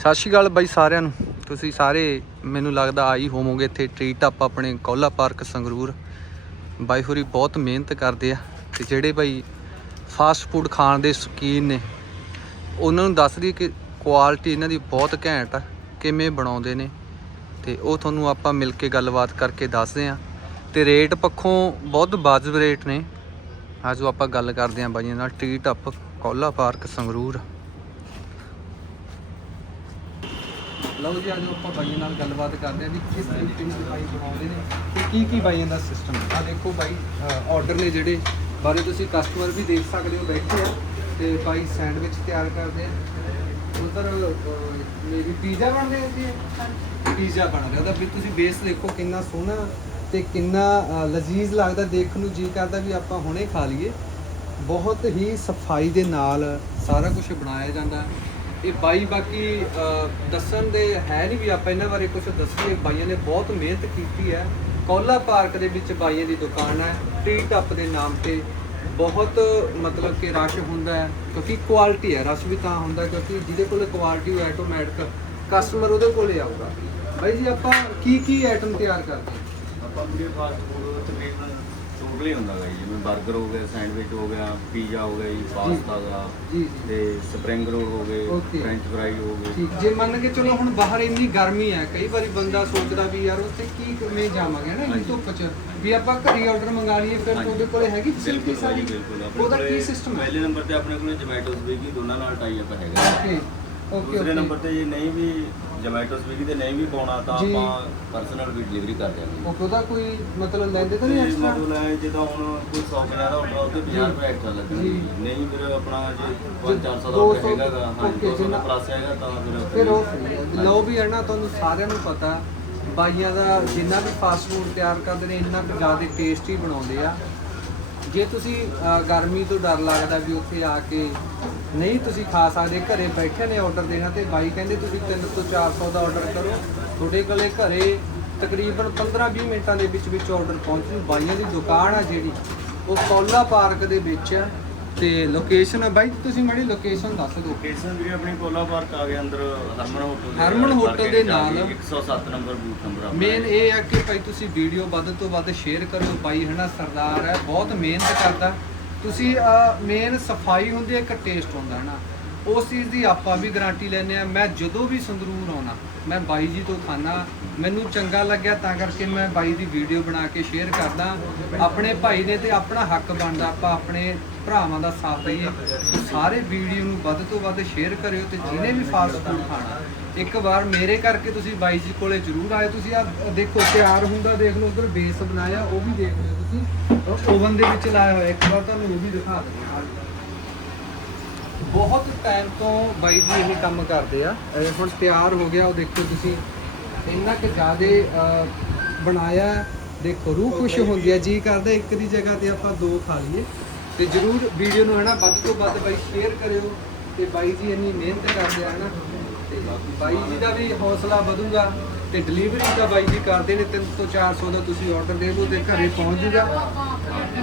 ਸਤਿ ਸ਼੍ਰੀ ਅਕਾਲ ਬਾਈ ਸਾਰਿਆਂ ਨੂੰ। ਤੁਸੀਂ ਸਾਰੇ ਮੈਨੂੰ ਲੱਗਦਾ ਆਈ ਹੋਵੋਗੇ ਇੱਥੇ ਟ੍ਰੀਟ ਅਪ ਆਪਣੇ ਕੌਲਾ ਪਾਰਕ ਸੰਗਰੂਰ। ਬਾਈ ਹੋਰੀ ਬਹੁਤ ਮਿਹਨਤ ਕਰਦੇ ਆ ਤੇ ਜਿਹੜੇ ਬਾਈ ਫਾਸਟ ਫੂਡ ਖਾਣ ਦੇ ਸ਼ੌਕੀਨ ਨੇ, ਉਹਨਾਂ ਨੂੰ ਦੱਸ ਦਈਏ ਕਿ ਕੁਆਲਿਟੀ ਇਹਨਾਂ ਦੀ ਬਹੁਤ ਘੈਂਟ ਆ, ਕਿਵੇਂ ਬਣਾਉਂਦੇ ਨੇ ਤੇ ਉਹ ਤੁਹਾਨੂੰ ਆਪਾਂ ਮਿਲ ਕੇ ਗੱਲਬਾਤ ਕਰਕੇ ਦੱਸਦੇ ਆ। ਤੇ ਰੇਟ ਪੱਖੋਂ ਬਹੁਤ ਵਾਜਬ ਰੇਟ ਨੇ। ਆਜੋ ਆਪਾਂ ਗੱਲ ਕਰਦੇ ਆ ਬਾਈਆਂ ਨਾਲ, treat up Kaula park Sangrur. ਲਓ ਜੀ ਅੱਜ ਆਪਾਂ ਬਾਈਆਂ ਨਾਲ ਗੱਲਬਾਤ ਕਰਦੇ ਹਾਂ ਵੀ ਕਿਸ ਤਰੀਕੇ ਨਾਲ ਬਾਈ ਬਣਾਉਂਦੇ ਨੇ ਤੇ ਕੀ ਕੀ ਬਾਈਆਂ ਦਾ ਸਿਸਟਮ ਹੈ। ਆ ਦੇਖੋ ਬਾਈ ਆਰਡਰ ਨੇ ਜਿਹੜੇ ਬਾਰੇ ਤੁਸੀਂ ਕਸਟਮਰ ਵੀ ਦੇਖ ਸਕਦੇ ਹੋ ਬੈਠੇ ਆ ਤੇ ਬਾਈ ਸੈਂਡਵਿਚ ਤਿਆਰ ਕਰਦੇ ਆ। ਉਧਰ ਮੇਰੀ ਪੀਜ਼ਾ ਬਣ ਰਿਹਾ ਜੀ। ਪੀਜ਼ਾ ਬਣ ਰਿਹਾ ਉਹਦਾ ਵੀ ਤੁਸੀਂ ਬੇਸ ਦੇਖੋ ਕਿੰਨਾ ਸੋਹਣਾ ਤੇ ਕਿੰਨਾ ਲਜ਼ੀਜ਼ ਲੱਗਦਾ। ਦੇਖਣ ਨੂੰ ਜੀ ਕਰਦਾ ਵੀ ਆਪਾਂ ਹੁਣੇ ਖਾ ਲਈਏ। ਬਹੁਤ ਹੀ ਸਫ਼ਾਈ ਦੇ ਨਾਲ ਸਾਰਾ ਕੁਝ ਬਣਾਇਆ ਜਾਂਦਾ। ਇਹ ਬਾਈ ਬਾਕੀ ਦੱਸਣ ਦੇ ਹੈ ਨਹੀਂ ਵੀ ਆਪਾਂ ਇਹਨਾਂ ਬਾਰੇ ਕੁਝ ਦੱਸੀਏ। ਬਾਈਆਂ ਨੇ ਬਹੁਤ ਮਿਹਨਤ ਕੀਤੀ ਹੈ। ਕੌਲਾ ਪਾਰਕ ਦੇ ਵਿੱਚ ਬਾਈਆਂ ਦੀ ਦੁਕਾਨ ਹੈ। ਟੀ ਟੱਪ ਦੇ ਨਾਮ ਤੇ ਬਹੁਤ, ਮਤਲਬ ਕਿ ਰਸ਼ ਹੁੰਦਾ ਹੈ, ਕਿਉਂਕਿ ਕੁਆਲਿਟੀ ਹੈ। ਰਸ਼ ਵੀ ਤਾਂ ਹੁੰਦਾ, ਕਿਉਂਕਿ ਜਿਹਦੇ ਕੋਲ ਕੁਆਲਿਟੀ ਉਹ ਆਟੋਮੈਟਿਕ ਕਸਟਮਰ ਉਹਦੇ ਕੋਲੇ ਆਊਗਾ। ਬਾਈ ਜੀ, ਆਪਾਂ ਕੀ ਕੀ ਆਈਟਮ ਤਿਆਰ ਕਰਦੇ ਹਾਂ? ਆਪਾਂ ਵੀਰੇ ਫਾਸਟ ਫੂਡ ਹੀ ਹੁੰਦਾ ਗਾ ਜੀ ਜਿਵੇਂ 버ਗਰ ਹੋ ਗਿਆ ਸੈਂਡਵਿਚ ਹੋ ਗਿਆ ਪੀਜ਼ਾ ਹੋ ਗਿਆ ਜੀ ਪਾਸਤਾ ਦਾ ਜੀ ਜੀ ਤੇ ਸਪਰਿੰਗ ਰੋਲ ਹੋ ਗਏ Okay. ਫ੍ਰੈਂਚ ਫਰਾਈ ਹੋ ਗਏ ਠੀਕ ਜੇ ਮੰਨ ਕੇ ਚਲੋ ਹੁਣ ਬਾਹਰ ਇੰਨੀ ਗਰਮੀ ਹੈ ਕਈ ਵਾਰੀ ਬੰਦਾ ਸੋਚਦਾ ਵੀ ਯਾਰ ਉੱਥੇ ਕੀ ਕਿਵੇਂ ਜਾਵਾਂਗੇ ਨਾ ਇੰਨੀ ਹਾਂਜੀ। ਧੁੱਪ 'ਚ ਵੀ ਆਪਾਂ ਘਰੇ ਆਰਡਰ ਮੰਗਾ ਲਈਏ ਫਿਰ ਹਾਂਜੀ। ਤੁਹਾਡੇ ਕੋਲੇ ਹੈਗੀ ਬਿਲਕੁਲ facility ਭਾਜੀ? ਬਿਲਕੁਲ ਆਪਣੇ ਉਹਦਾ ਕੋਲੇ ਕੀ ਸਿਸਟਮ ਹੈ ਪਹਿਲੇ ਨੰਬਰ ਤੇ ਆਪਣੇ ਕੋਲੇ ਜੋਮੈਟੋ ਸਵੀਗੀ ਦੋਨਾਂ ਨਾਲ ਟਾਈ ਅਪ ਹੈਗਾ ਓਕੇ ਓਕੇ ਦੂਸਰੇ ਨੰਬਰ ਤੇ ਜੇ ਨਹੀਂ ਵੀ ਜੋਮੈਟੋ ਸਵੀਗੀ ਤੇ ਨਹੀਂ ਵੀ ਪਾਉਣਾ ਤਾਂ ਜੀ। ਆਪਾਂ ਪਰਸਨਲ ਵੀ ਡਿਲੀਵਰੀ ਕਰ ਦਿਆਂਗੇ ਓਕੇ ਉਹਦਾ ਕੋਈ ਮਤਲਬ ਲੈਂਦੇ ਤਾਂ ਨਹੀਂ ਐਕਸਟਰਾ ਮਤਲਬ ਹੈ ਜਿੱਦਾਂ ਹੁਣ ਕੋਈ 150 ਦਾ ਹੁੰਦਾ ਉਹ ਤੇ 50 ਰੁਪਏ ਐਕਸਟਰਾ ਲੱਗਣਗੇ ਜੀ। ਨਹੀਂ ਫਿਰ ਆਪਣਾ ਜੇ ਜੇ 5-400 ਦਾ ਦੋ ਸੌ- ਹੈਗਾ ਗਾ, ਹਾਂਜੀ okay, 200 ਦਾ ਜਿੰਨਾ- ਪਲੱਸ ਹੈਗਾ ਤਾਂ ਫਿਰ ਫਿਰ ਉਹ ਹਾਂਜੀ। ਲਓ ਵੀ ਹੈ ਨਾ ਤੁਹਾਨੂੰ ਸਾਰਿਆਂ ਨੂੰ ਪਤਾ ਬਾਈਆਂ ਦਾ ਜਿੰਨਾ ਵੀ ਫਾਸਟ ਫੂਡ ਤਿਆਰ ਕਰਦੇ ਨੇ ਇੰਨਾ ਕੁ ਜ਼ਿਆਦਾ ਟੇਸਟੀ ਬਣਾਉਂਦੇ ਆ ਜੇ ਤੁਸੀਂ ਅ, ਗਰਮੀ ਤੋਂ ਡਰ ਲੱਗਦਾ ਵੀ ਉੱਥੇ ਆ ਕੇ ਨਹੀਂ ਤੁਸੀਂ ਖਾ ਸਕਦੇ ਘਰੇ ਬੈਠੇ ਨੇ ਆਰਡਰ ਦੇਣਾ ਤੇ ਬਾਈ ਕਹਿੰਦੇ ਤੁਸੀਂ 3 ਤੋਂ 400 ਦਾ ਆਰਡਰ ਕਰੋ। ਤੁਹਾਡੇ ਕੋਲੇ ਘਰੇ ਤਕਰੀਬਨ 15-20 ਮਿੰਟਾਂ ਦੇ ਵਿੱਚ ਵਿੱਚ ਆਰਡਰ ਪਹੁੰਚ। ਜੂ ਬਾਈਆਂ ਦੀ ਦੁਕਾਨ ਆ ਜਿਹੜੀ ਉਹ ਕੌਲਾ ਪਾਰਕ ਦੇ ਵਿੱਚ ਆ। ਤੇ ਲੋਕੇਸ਼ਨ ਆ ਬਾਈ ਤੁਸੀਂ ਮਾੜੀ ਲੋਕੇਸ਼ਨ ਦੱਸ ਦਿਓ। ਲੋਕੇਸ਼ਨ ਵੀ ਆਪਣੀ ਕੋਲਾ ਪਾਰਕ ਆ ਗਿਆ ਅੰਦਰ ਹਰਮਨ ਹੋਟਲ ਦੇ ਹਰਮਨ ਹੋਟਲ ਦੇ ਆ ਨਾਲ। 107 ਨੰਬਰ ਬੂਥ ਨੰਬਰ ਆਪਣਾ ਮੇਨ ਇਹ। ਆ ਕਿ ਭਾਈ ਤੁਸੀਂ ਵੀਡੀਓ ਵੱਧ ਤੋਂ ਵੱਧ ਸ਼ੇਅਰ ਕਰਿਓ। ਬਾਈ ਹਨਾ ਸਰਦਾਰ ਹੈ ਬਹੁਤ ਮਿਹਨਤ ਕਰਦਾ। ਤੁਸੀਂ ਮੇਨ ਸਫ਼ਾਈ ਹੁੰਦੀ ਹੈ ਇੱਕ ਟੇਸਟ ਹੁੰਦਾ ਹੈ ਨਾ। ਉਸ ਚੀਜ਼ ਦੀ ਆਪਾਂ ਵੀ ਗਾਰੰਟੀ ਲੈਂਦੇ ਆ ਮੈਂ ਜਦੋਂ ਵੀ ਸੰਗਰੂਰ ਆਉਣਾ, ਮੈਂ ਬਾਈ ਜੀ ਤੋਂ ਖਾਣਾ ਮੈਨੂੰ ਚੰਗਾ ਲੱਗਿਆ ਤਾਂ ਕਰਕੇ ਮੈਂ ਬਾਈ ਦੀ ਵੀਡੀਓ ਬਣਾ ਕੇ ਸ਼ੇਅਰ ਕਰਦਾ। ਆਪਣੇ ਭਾਈ ਨੇ ਤੇ ਆਪਣਾ ਹੱਕ ਬਣਦਾ, ਆਪਾਂ ਆਪਣੇ ਭਰਾਵਾਂ ਦਾ ਸਾਥ ਦਈਏ। ਸਾਰੇ ਵੀਡੀਓ ਨੂੰ ਵੱਧ ਤੋਂ ਵੱਧ ਸ਼ੇਅਰ ਕਰਿਓ ਤੇ ਜਿਹਨੇ ਵੀ ਫਾਸਟ ਫੂਡ ਖਾਣਾ, ਇੱਕ ਵਾਰ ਮੇਰੇ ਕਰਕੇ ਤੁਸੀਂ ਬਾਈ ਜੀ ਕੋਲੇ ਜ਼ਰੂਰ ਆਏ ਤੁਸੀਂ ਆ ਦੇਖੋ, ਤਿਆਰ ਹੁੰਦਾ ਦੇਖ ਲਓ, ਉਧਰ ਬੇਸ ਬਣਾਇਆ, ਉਹ ਵੀ ਦੇਖ ਲਿਓ ਤੁਸੀਂ। ਓਵਨ ਦੇ ਵਿੱਚ ਲਾਇਆ ਹੋਇਆ, ਇੱਕ ਵਾਰ ਤੁਹਾਨੂੰ ਉਹ ਵੀ ਦਿਖਾ ਦਿੰਦਾ ਬਹੁਤ ਟਾਈਮ ਤੋਂ ਬਾਈ ਜੀ ਇਹ ਕੰਮ ਕਰਦੇ ਆ। ਇਹ ਹੁਣ ਤਿਆਰ ਹੋ ਗਿਆ, ਉਹ ਦੇਖੋ ਤੁਸੀਂ। ਇੰਨਾ ਕਿ ਜ਼ਿਆਦਾ ਬਣਾਇਆ ਦੇਖੋ, ਰੂਹ ਖੁਸ਼ ਹੁੰਦੀ ਹੈ, ਜੀ ਕਰਦਾ, ਇੱਕ ਦੀ ਜਗ੍ਹਾ ਤੇ ਆਪਾਂ ਦੋ ਖਾ ਲਈਏ। ਤੇ ਜਰੂਰ ਵੀਡੀਓ ਨੂੰ ਹਨਾ, ਵੱਧ ਤੋਂ ਵੱਧ ਬਾਈ ਸ਼ੇਅਰ ਕਰਿਓ। ਤੇ ਬਾਈ ਜੀ ਇੰਨੀ ਮਿਹਨਤ ਕਰਦੇ ਆ ਹਨਾ। ਬਾਈ ਜੀ ਦਾ ਵੀ ਹੌਸਲਾ ਵਧੂਗਾ ਤੇ ਡਿਲੀਵਰੀ ਦਾ ਬਾਈ ਜੀ ਕਰਦੇ ਨੇ 300 ਤੋਂ 400 ਦਾ ਤੁਸੀਂ ਆਰਡਰ ਦੇ ਦਿਓ ਤੇ ਘਰੇ ਪਹੁੰਚ ਜੂਗਾ।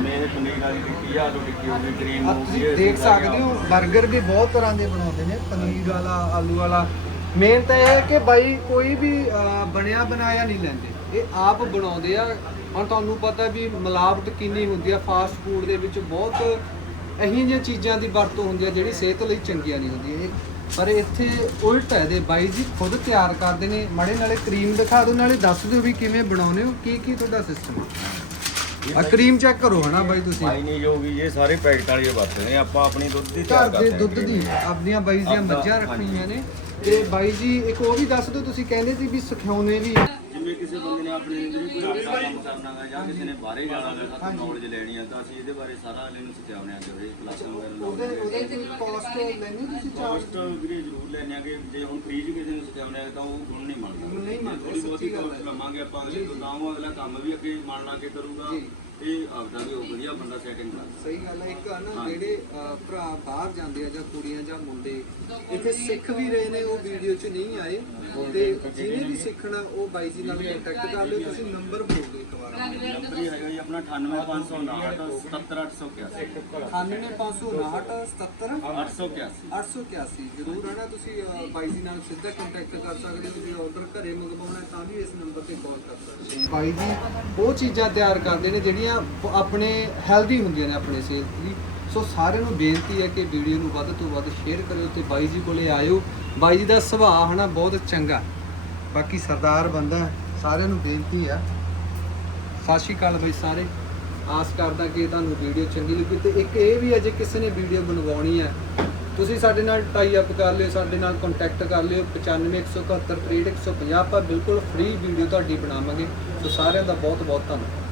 ਮੇਰੇ ਪਨੀਰ ਵਾਲੀ ਟਿੱਕੀ ਆਲੂ ਟਿੱਕੀ ਹੋ ਗਈ ਕਰੀਮ ਹੋ ਤੁਸੀਂ ਦੇਖ ਸਕਦੇ ਹੋ 버ਗਰ ਵੀ ਬਹੁਤ ਤਰ੍ਹਾਂ ਦੇ ਬਣਾਉਂਦੇ ਨੇ ਪਨੀਰ ਵਾਲਾ ਆਲੂ ਵਾਲਾ। ਮੇਨ ਤਾਂ ਇਹ ਹੈ ਕਿ ਬਾਈ ਕੋਈ ਵੀ ਬਣਿਆ ਬਣਾਇਆ ਨਹੀਂ ਲੈਂਦੇ। ਇਹ ਆਪ ਬਣਾਉਂਦੇ ਆ। ਹੁਣ ਤੁਹਾਨੂੰ ਪਤਾ ਵੀ ਮਿਲਾਵਟ ਕਿੰਨੀ ਹੁੰਦੀ ਆ ਫਾਸਟ ਫੂਡ ਦੇ ਵਿੱਚ ਬਹੁਤ ਅਹੀਆਂ ਜਿਹੀਆਂ ਚੀਜ਼ਾਂ ਦੀ ਵਰਤੋਂ ਹੁੰਦੀ ਆ ਜਿਹੜੀ ਸਿਹਤ ਲਈ ਚੰਗੀਆਂ ਨਹੀਂ ਹੁੰਦੀਆਂ। ਇਹ ਪਰ ਇੱਥੇ ਉਲਟ ਹੈ ਦੇ ਬਾਈ ਜੀ ਖੁਦ ਤਿਆਰ ਕਰਦੇ ਨੇ। ਮਾੜੇ ਨਾਲੇ ਕਰੀਮ ਦਿਖਾ ਦਿਓ ਨਾਲੇ ਦੱਸ ਦਿਓ ਵੀ ਕਿਵੇਂ ਬਣਾਉਨੇ ਹੋ ਕੀ ਕੀ ਤੁਹਾਡਾ ਸਿਸਟਮ ਆ। ਕਰੀਮ ਚੈੱਕ ਕਰੋ ਹਨਾ ਬਾਈ ਤੁਸੀਂ। ਭਾਈ ਨਹੀਂ ਜੋ ਵੀ ਇਹ ਸਾਰੇ ਪੈਕਟ ਵਾਲੀ ਵਰਤਦੇ ਨੇ ਆਪਾਂ ਆਪਣੀ ਦੁੱਧ ਦੀ ਘਰ ਤਿਆਰ ਦੇ ਕਰਦੇ ਹਾਂ। ਦੁੱਧ ਦੀ। ਆਪਣੀਆਂ ਬਾਈ ਦੀਆਂ ਆਪਦਾ, ਮੱਝਾਂ ਰੱਖਣੀਆਂ ਨੇ। ਤੇ ਬਾਈ ਜੀ ਇੱਕ ਉਹ ਵੀ ਦੱਸ ਦਿਓ ਤੁਸੀਂ ਕਹਿੰਦੇ ਸੀ ਵੀ ਸਿਖਾਉਣੇ ਵੀ। ਜਿਵੇਂ ਕਿਸੇ ਬੰਦੇ ਨੇ ਆਪਣੀ ਜ਼ਿੰਦਗੀ ਕੋਈ ਆਪਣਾ ਕੰਮ ਕਰਨਾ ਹੈ ਜਾਂ ਕਿਸੇ ਨੇ ਬਾਹਰੇ ਜਾਣਾ ਹੈ ਤਾਂ ਨੌਲੇਜ ਲੈਣੀ ਹੈ ਤਾਂ ਅਸੀਂ ਇਹਦੇ ਬਾਰੇ ਸਾਰਾ ਨੂੰ ਸਿਖਾਉਂਦੇ ਹਾਂ ਜਿਹੜੇ ਕਲਾਸਾਂ ਵਗੈਰਾ ਉਹਦੇ ਲਾਉਂਦੇ ਉਹਦੇ ਤੇ ਕਾਸਟ ਲੈਣੀ ਤੁਸੀਂ ਚਾਰਜ ਕਾਸਟ ਵੀਰੇ ਜ਼ਰੂਰ ਲੈਣੇ ਆ ਕਿ ਜੇ ਹੁਣ ਫ੍ਰੀ ਚ ਕਿਸੇ ਨੂੰ ਸਿਖਾਉਂਦੇ ਆ ਤਾਂ ਉਹ ਗੁਣ ਨਹੀਂ ਮੰਨਦਾ ਨਹੀਂ ਮੰਨਦਾ, ਥੋੜੀ ਬਹੁਤੀ ਸੱਚੀ ਗੱਲ ਹੈ। ਕੋਸਟ ਲਵਾਂਗੇ ਆਪਾਂ ਅਗਲੇ ਤੋਂ ਤਾਂ ਉਹ ਅਗਲਾ ਕੰਮ ਵੀ ਅੱਗੇ ਮੰਨ ਲਾ ਕੇ ਕਰੂਗਾ ਜੀ। ਇਹ ਆਪਦਾ ਵੀ ਉਹ ਵਧੀਆ ਬੰਦਾ ਸੈਟਿੰਗ ਕਰ ਸਹੀ ਗੱਲ ਹੈ ਇੱਕ ਆ ਨਾ ਹਾਂ। ਜਿਹੜੇ ਅਹ, ਭਰਾ ਬਾਹਰ ਜਾਂਦੇ ਆ ਜਾਂ ਕੁੜੀਆਂ ਜਾਂ ਮੁੰਡੇ ਇੱਥੇ ਸਿੱਖ ਵੀ ਰਹੇ ਨੇ ਉਹ ਵੀਡੀਓ 'ਚ ਨਹੀਂ ਆਏ। ਤੇ ਜਿਹਨੇ ਵੀ ਸਿੱਖਣਾ ਉਹ ਬਾਈ ਜੀ ਨਾਲ ਕੰਟੈਕਟ ਕਰ ਲਿਓ ਤੁਸੀਂ ਨੰਬਰ ਬੋਲ ਦਿਓ ਇੱਕ ਵਾਰ। ਨੰਬਰ ਹੀ ਹੈਗਾ ਜੀ ਆਪਣਾ 98559 77881 98559 77 881 881 ਜਰੂਰ ਹੈ ਨਾ ਤੁਸੀਂ ਅ, ਬਾਈ ਜੀ ਨਾਲ ਸਿੱਧਾ ਕੰਟੈਕਟ ਕਰ ਸਕਦੇ ਹੋ ਜੇ ਆਰਡਰ ਘਰੇ ਮੰਗਵਾਉਣਾ ਹੈ ਤਾਂ ਵੀ ਇਸ ਨੰਬਰ ਤੇ ਕਾਲ ਕਰ ਸਕਦੇ ਹੋ। ਬਾਈ ਜੀ ਉਹ ਚੀਜ਼ਾਂ ਤਿਆਰ ਕਰਦੇ ਨੇ ਜਿਹੜੀਆਂ ਪ- ਆਪਣੇ ਹੈਲਦੀ ਹੁੰਦੀਆਂ ਨੇ ਆਪਣੇ ਸਿਹਤ ਲਈ। ਸੋ ਸਾਰਿਆਂ ਨੂੰ ਬੇਨਤੀ ਹੈ ਕਿ ਵੀਡੀਓ ਨੂੰ ਵੱਧ ਤੋਂ ਵੱਧ ਸ਼ੇਅਰ ਕਰਿਓ ਤੇ ਬਾਈ ਜੀ ਕੋਲੇ ਆਇਓ। ਬਾਈ ਜੀ ਦਾ ਸੁਭਾਅ ਹਨਾ ਬਹੁਤ ਚੰਗਾ। ਬਾਕੀ ਸਰਦਾਰ ਬੰਦਾ ਹੈ, ਸਾਰਿਆਂ ਨੂੰ ਬੇਨਤੀ ਆ ਸਤਿ ਸ਼੍ਰੀ ਅਕਾਲ ਬਈ ਸਾਰੇ। ਆਸ ਕਰਦਾ ਕਿ ਤੁਹਾਨੂੰ ਵੀਡੀਓ ਚੰਗੀ ਲੱਗੀ। ਤੇ ਇੱਕ ਇਹ ਵੀ ਹੈ, ਜੇ ਕਿਸੇ ਨੇ ਵੀਡੀਓ ਬਣਵਾਉਣੀ ਹੈ, ਤੁਸੀਂ ਸਾਡੇ ਨਾਲ ਟਾਈ ਅਪ ਕਰ ਲਿਓ, ਸਾਡੇ ਨਾਲ ਕੰਟੈਕਟ ਕਰ ਲਿਓ। 9517163150 ਆਪਾਂ ਬਿਲਕੁਲ ਫ੍ਰੀ ਵੀਡੀਓ ਤੁਹਾਡੀ ਬਣਾਵਾਂਗੇ। ਸੋ ਸਾਰਿਆਂ ਦਾ ਬਹੁਤ ਬਹੁਤ ਧੰਨਵਾਦ।